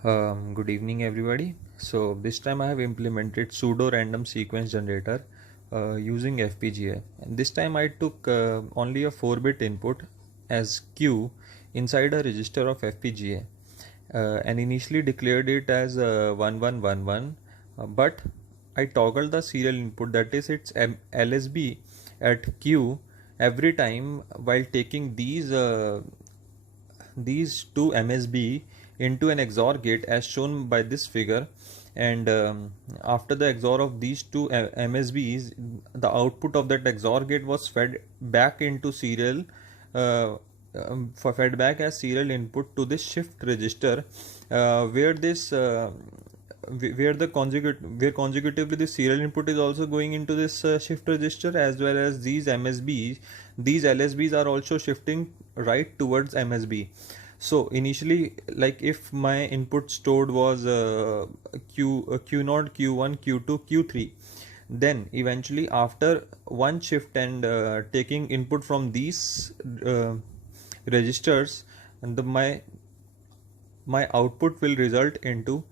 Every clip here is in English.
Good evening, everybody. So this time I have implemented pseudo random sequence generator using FPGA. And this time I took only a 4-bit input as Q inside a register of FPGA and initially declared it as 1111. But I toggled the serial input, that is its LSB, at Q every time while taking these two MSB into an XOR gate as shown by this figure, and after the XOR of these two MSBs, the output of that XOR gate was fed back into serial for fed back as serial input to this shift register, where this where the consecutively the serial input is also going into this shift register, as well as these LSBs are also shifting right towards MSB. So initially, like if my input stored was Q0, Q1, Q2, Q3, then eventually after one shift and taking input from these registers, and my output will result into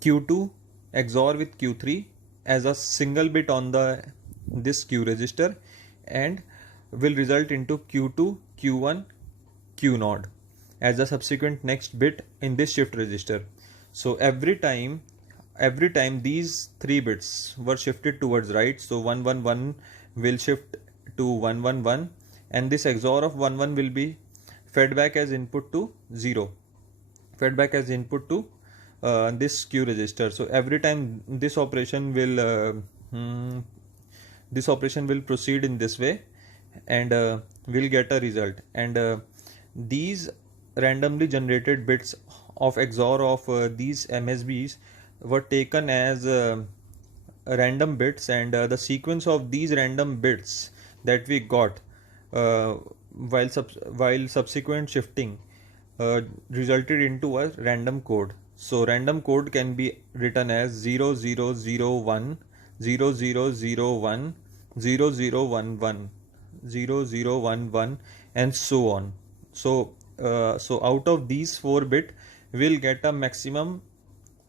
Q2 XOR with Q3 as a single bit on this Q register, and will result into Q2, Q1, Q0 as the subsequent next bit in this shift register. So every time these three bits were shifted towards right, so 111 will shift to 111, and this XOR of 11 will be fed back as input to 0, fed back as input to this Q register. So every time this operation will proceed in this way, and we'll get a result. And these randomly generated bits of XOR of these MSBs were taken as random bits, and the sequence of these random bits that we got while subsequent shifting resulted into a random code. So random code can be written as 0001, 0001, 0011, 0011, and so on. So out of these 4-bit, we'll get a maximum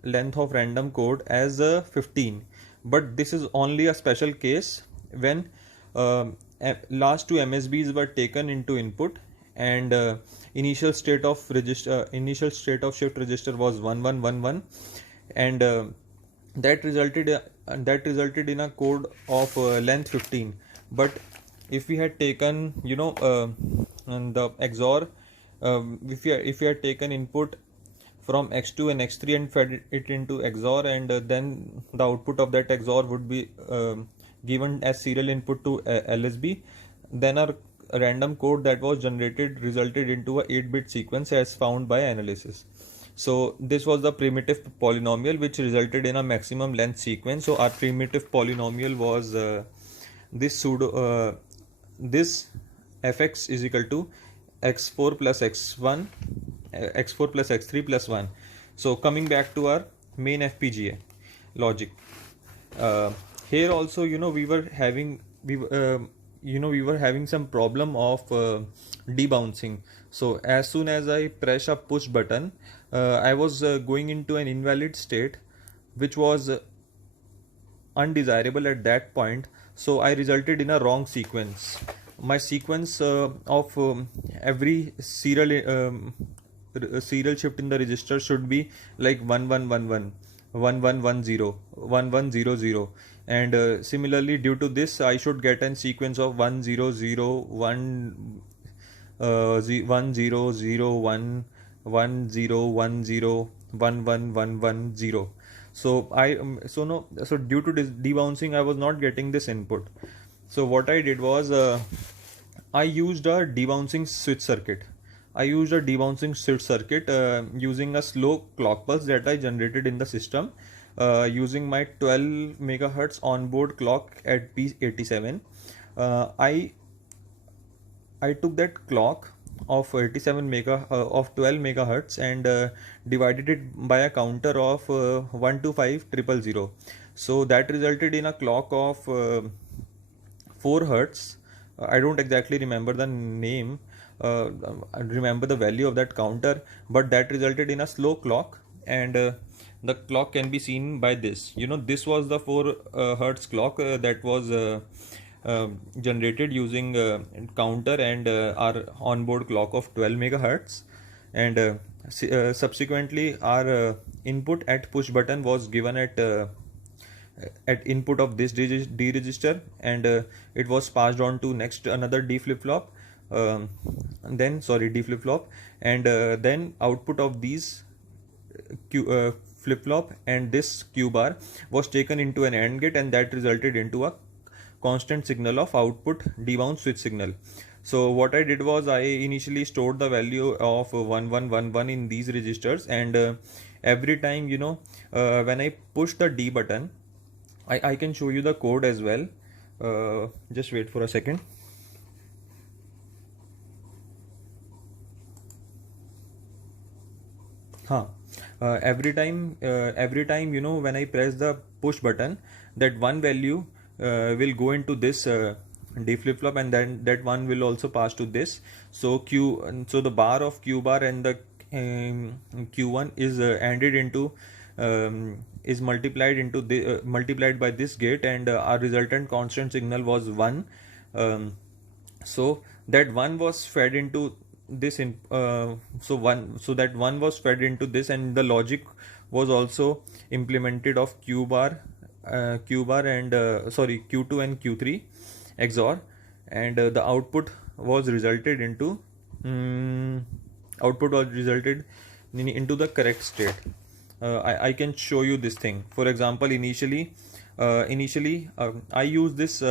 length of random code as 15. But this is only a special case when last two MSBs were taken into input, and initial state of shift register was 1111, and that resulted in a code of length 15. But if we had taken the XOR, if we had taken input from X2 and X3 and fed it into XOR, and then the output of that XOR would be given as serial input to LSB, then our random code that was generated resulted into a 8-bit sequence as found by analysis. So this was the primitive polynomial which resulted in a maximum length sequence. So our primitive polynomial was this fx is equal to x4 plus x1, x4 plus x3 plus 1. So coming back to our main FPGA logic, here also we were having some problem of debouncing. So as soon as I press a push button, I was going into an invalid state which was undesirable at that point. So I resulted in a wrong sequence. My sequence of every serial shift in the register should be like 1111, 1110, 1100, and similarly, due to this, I should get a sequence of 1001, 1001, 1010, 1111. So due to this debouncing, I was not getting this input. So what I did was I used a debouncing switch circuit. Using a slow clock pulse that I generated in the system using my 12 megahertz onboard clock at P87. I took that clock of 12 megahertz and divided it by a counter of 125,000. So that resulted in a clock of 4 hertz. I don't exactly remember the name, remember the value of that counter, but that resulted in a slow clock. And the clock can be seen by this. This was the 4 hertz clock that was generated using counter and our onboard clock of 12 megahertz. And subsequently our input at push button was given at input of this D register, and it was passed on to next another D flip flop, D flip flop, and then output of these flip flop and this Q bar was taken into an AND gate, and that resulted into a constant signal of output debound switch signal. So what I did was I initially stored the value of 1111 in these registers, and every time when I push the D button, I can show you the code as well. Just wait for a second. Every time when I press the push button, that one value will go into this D flip flop, and then that one will also pass to this. So the bar of Q bar and the Q1 is ANDed into is multiplied into the multiplied by this gate, and our resultant constant signal was 1. So that 1 was fed into this so that 1 was fed into this, and the logic was also implemented of Q bar and Q2 and Q3 XOR, and the output was resulted into the correct state. I can show you this thing. For example, initially I use this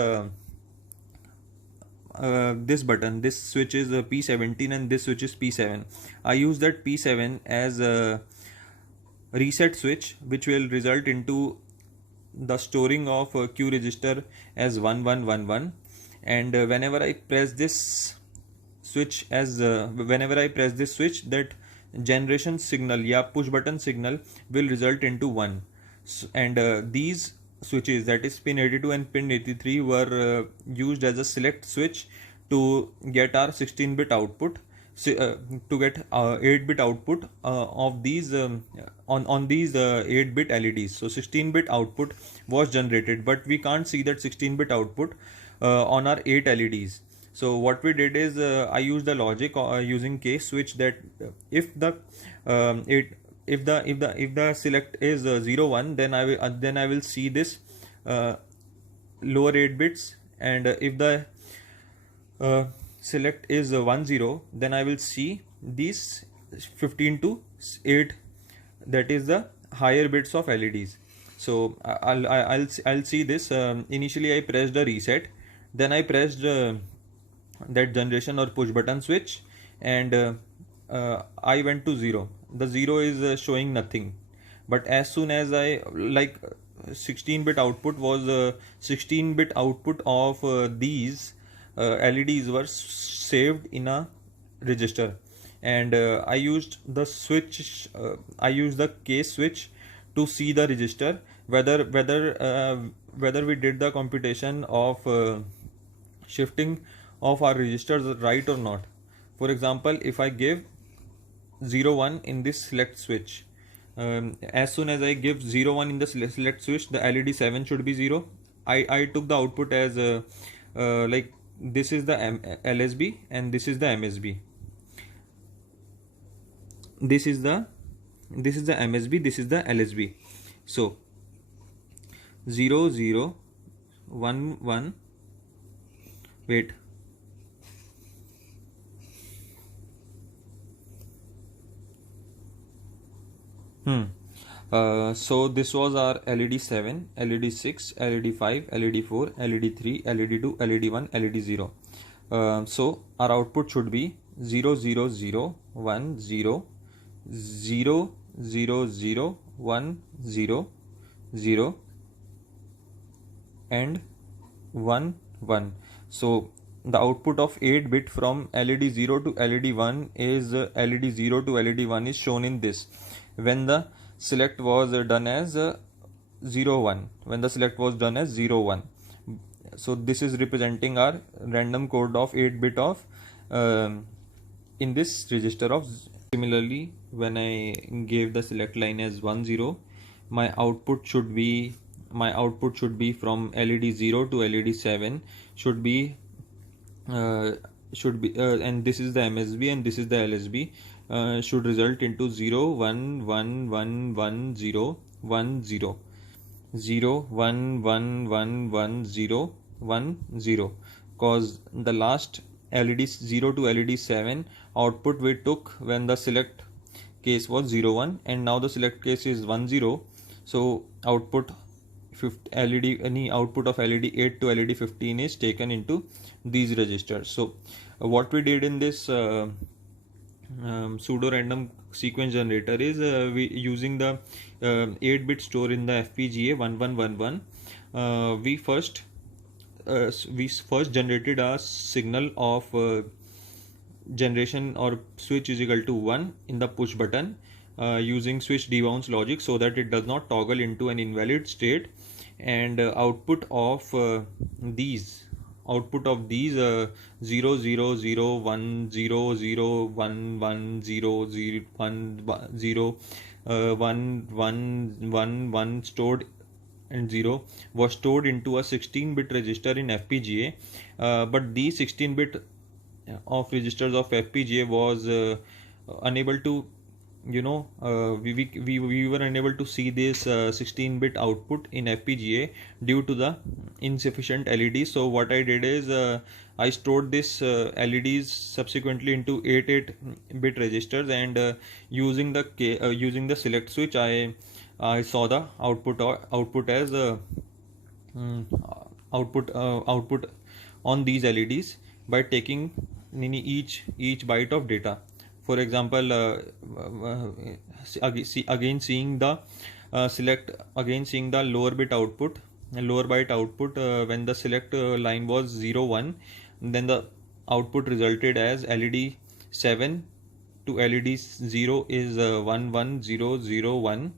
this button. This switch is P17 and this switch is P7. I use that P7 as a reset switch, which will result into the storing of Q register as 1111, and whenever I press this switch, that generation signal push button signal will result into 1. And these switches, that is pin 82 and pin 83, were used as a select switch to get our 16-bit output, to get 8-bit output of these on these 8-bit LEDs. So 16-bit output was generated, but we can't see that 16-bit output on our 8 LEDs. So what we did is I used the logic using case switch, that if the select is 0 1, then I will see this lower 8 bits, and if the select is 1 0, then I will see these 15 to 8, that is the higher bits of LEDs. So I'll see this. Initially I pressed the reset, then I pressed that generation or push button switch, and I went to 0. The 0 is showing nothing, but as soon as I 16-bit output was 16-bit output of these LEDs were saved in a register, and I used the switch. I used the case switch to see the register whether we did the computation of shifting of our registers right or not. For example, if I give 0 1 in this select switch, as soon as I give 0 1 in the select switch, the LED 7 should be 0. I took the output as this is the LSB and this is the MSB. This is the MSB, this is the LSB. So 0 0 1 1, wait, so this was our LED 7, LED 6, LED 5, LED 4, LED 3, LED 2, LED 1, LED 0. So our output should be 0 0 0 1 0 0 0 0 1 0 0 and 1 1. So the output of 8-bit from LED 0 to LED 1 is LED 0 to LED 1 is shown in this. When the select was done as 0 1, when the select was done as 0 1. So this is representing our random code of 8-bit of in this register of similarly, when I gave the select line as 1 0, my output should be from LED 0 to LED 7 should be and this is the MSB and this is the LSB, should result into 0 1 1 1 1 0 1 0 0 1 1 1 1 0 1 0, cause the last LED 0 to LED 7 output we took when the select case was 0 1, and now the select case is 1 0. So output LED, any output of LED 8 to LED 15 is taken into these registers. So what we did in this pseudo random sequence generator is we using the 8-bit store in the FPGA 1111, we first generated a signal of generation or switch is equal to 1 in the push button using switch debounce logic, so that it does not toggle into an invalid state, and output of these 0 0 0 1 0 0 1 1 0 0 1 0 1 1 1 1 stored and 0 was stored into a 16-bit register in FPGA, but these 16-bit of registers of FPGA was unable to, we were unable to see this 16-bit output in FPGA due to the insufficient LEDs. So what I did is I stored this LEDs subsequently into 8-bit registers, and using the select switch, I saw the output as output on these LEDs by taking each byte of data. For example, again seeing the lower byte output when the select line was 0 1, then the output resulted as LED 7 to LED 0 is 1 1 0 0 1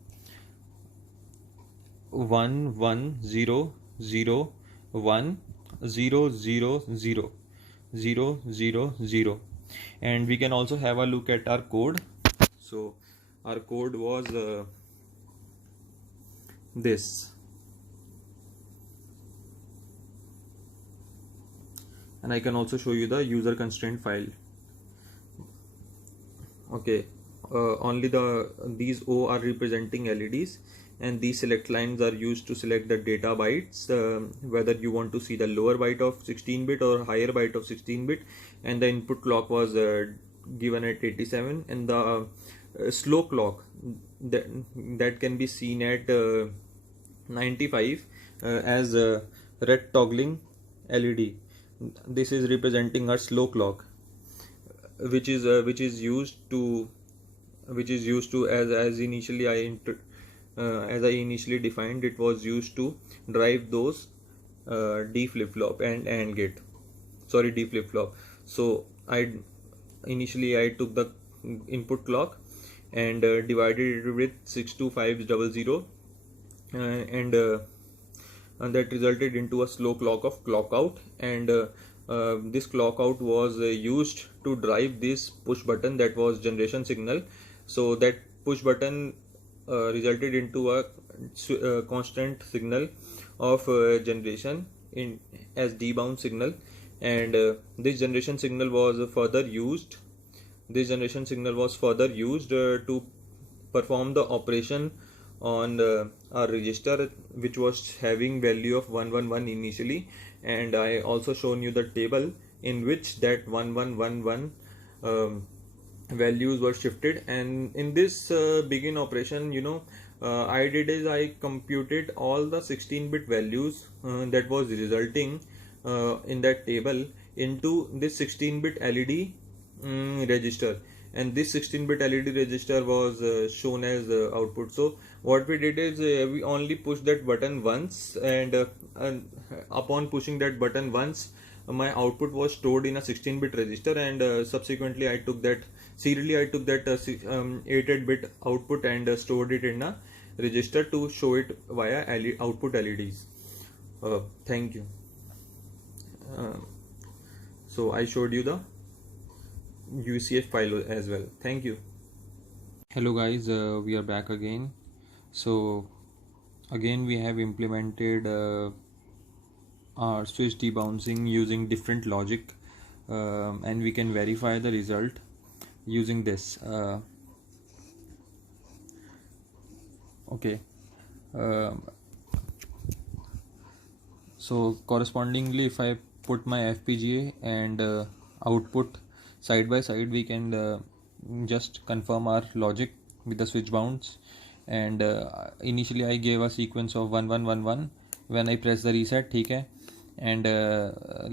1 1 0 0 1 0 0 0 0 0 0. And we can also have a look at our code. So our code was this, and I can also show you the user constraint file. Okay, only these O are representing LEDs, and these select lines are used to select the data bytes, whether you want to see the lower byte of 16-bit or higher byte of 16-bit, and the input clock was given at 87, and the slow clock that can be seen at 95 as red toggling LED. This is representing our slow clock, which is used to as initially as I initially defined, it was used to drive those D flip-flop and AND gate. Sorry, D flip-flop. So I took the input clock and divided it with 62500, and that resulted into a slow clock of clock out, and this clock out was used to drive this push button that was generation signal. So that push button resulted into a constant signal of generation as debound signal, and this generation signal was further used to perform the operation on our register, which was having value of 111 initially, and I also shown you the table in which that 1111 values were shifted. And in this begin operation, I did is I computed all the 16-bit values that was resulting in that table into this 16-bit LED register, and this 16-bit LED register was shown as output. So what we did is we only pushed that button once, and upon pushing that button once, my output was stored in a 16-bit register, and subsequently I took that 8-bit output and stored it in a register to show it via output LEDs. Thank you. So I showed you UCF file as well. Thank you. Hello guys, we are back again. So again we have implemented our switch debouncing using different logic, and we can verify the result using this. Okay. So correspondingly, if I put my FPGA and output side by side, we can just confirm our logic with the switch bounds. And initially I gave a sequence of 1111. When I press the reset, okay, and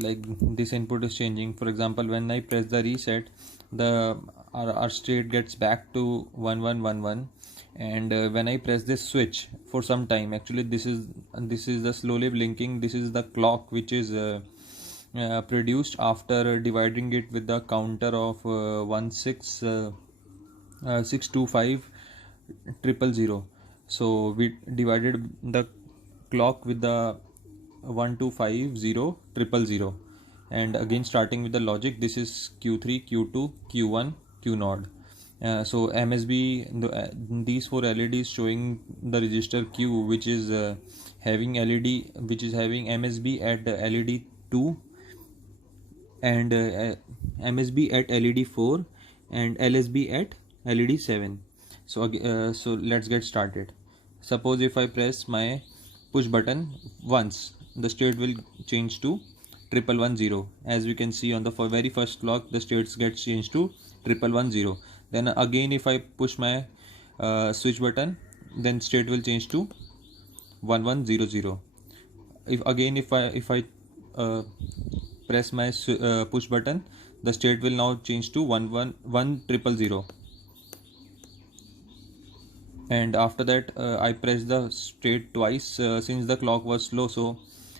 like this input is changing. For example, when I press the reset, the our state gets back to 1111. And when I press this switch for some time, actually this is the slowly blinking. This is the clock which is produced after dividing it with the counter of 1662500. So we divided the clock with the 1250000, and again starting with the logic. This is Q3, Q2, Q1, Q node. So MSB, these four LEDs showing the register Q, which is having LED, which is having MSB at LED 2 and MSB at LED 4 and LSB at LED 7. So let's get started. Suppose if I press my push button once, the state will change to 1110. As we can see on the very first clock, the states get changed to 1110. Then again if I push my switch button, then state will change to 1100. If I press my push button, the state will now change to 11000. And after that I press the state twice, since the clock was slow, so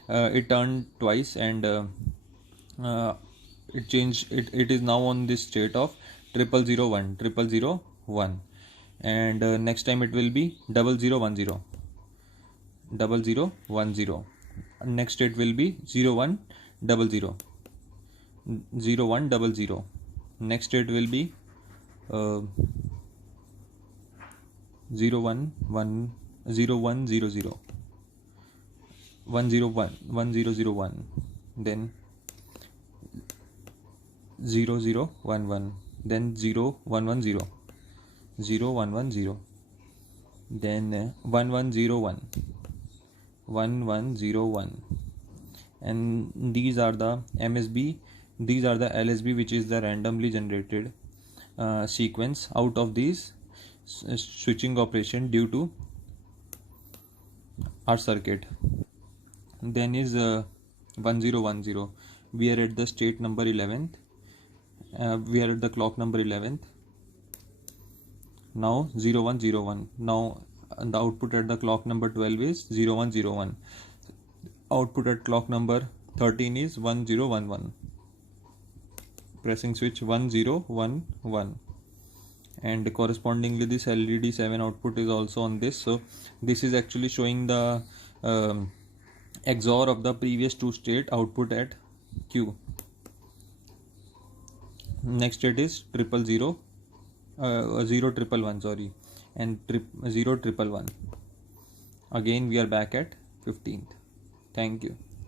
it turned twice, and it changed. It is now on this state of 0001. And next time it will be 0010. Next state will be 0100. 0100. Next state will be 0100. 1001. Then 0011. Then 0110. 0110. Then 1101. 1101. And these are the MSB, these are the LSB, which is the randomly generated sequence out of these switching operation due to our circuit. Then is 1010. We are at the state number 11th. We are at the clock number 11th. Now 0101. Now the output at the clock number 12 is 0101. Output at clock number 13 is 1011. Pressing switch 1011. And correspondingly this LED 7 output is also on this. So this is actually showing the XOR of the previous two state output at Q. Next state is 00011, sorry, and 0111. Again we are back at 15th. Thank you.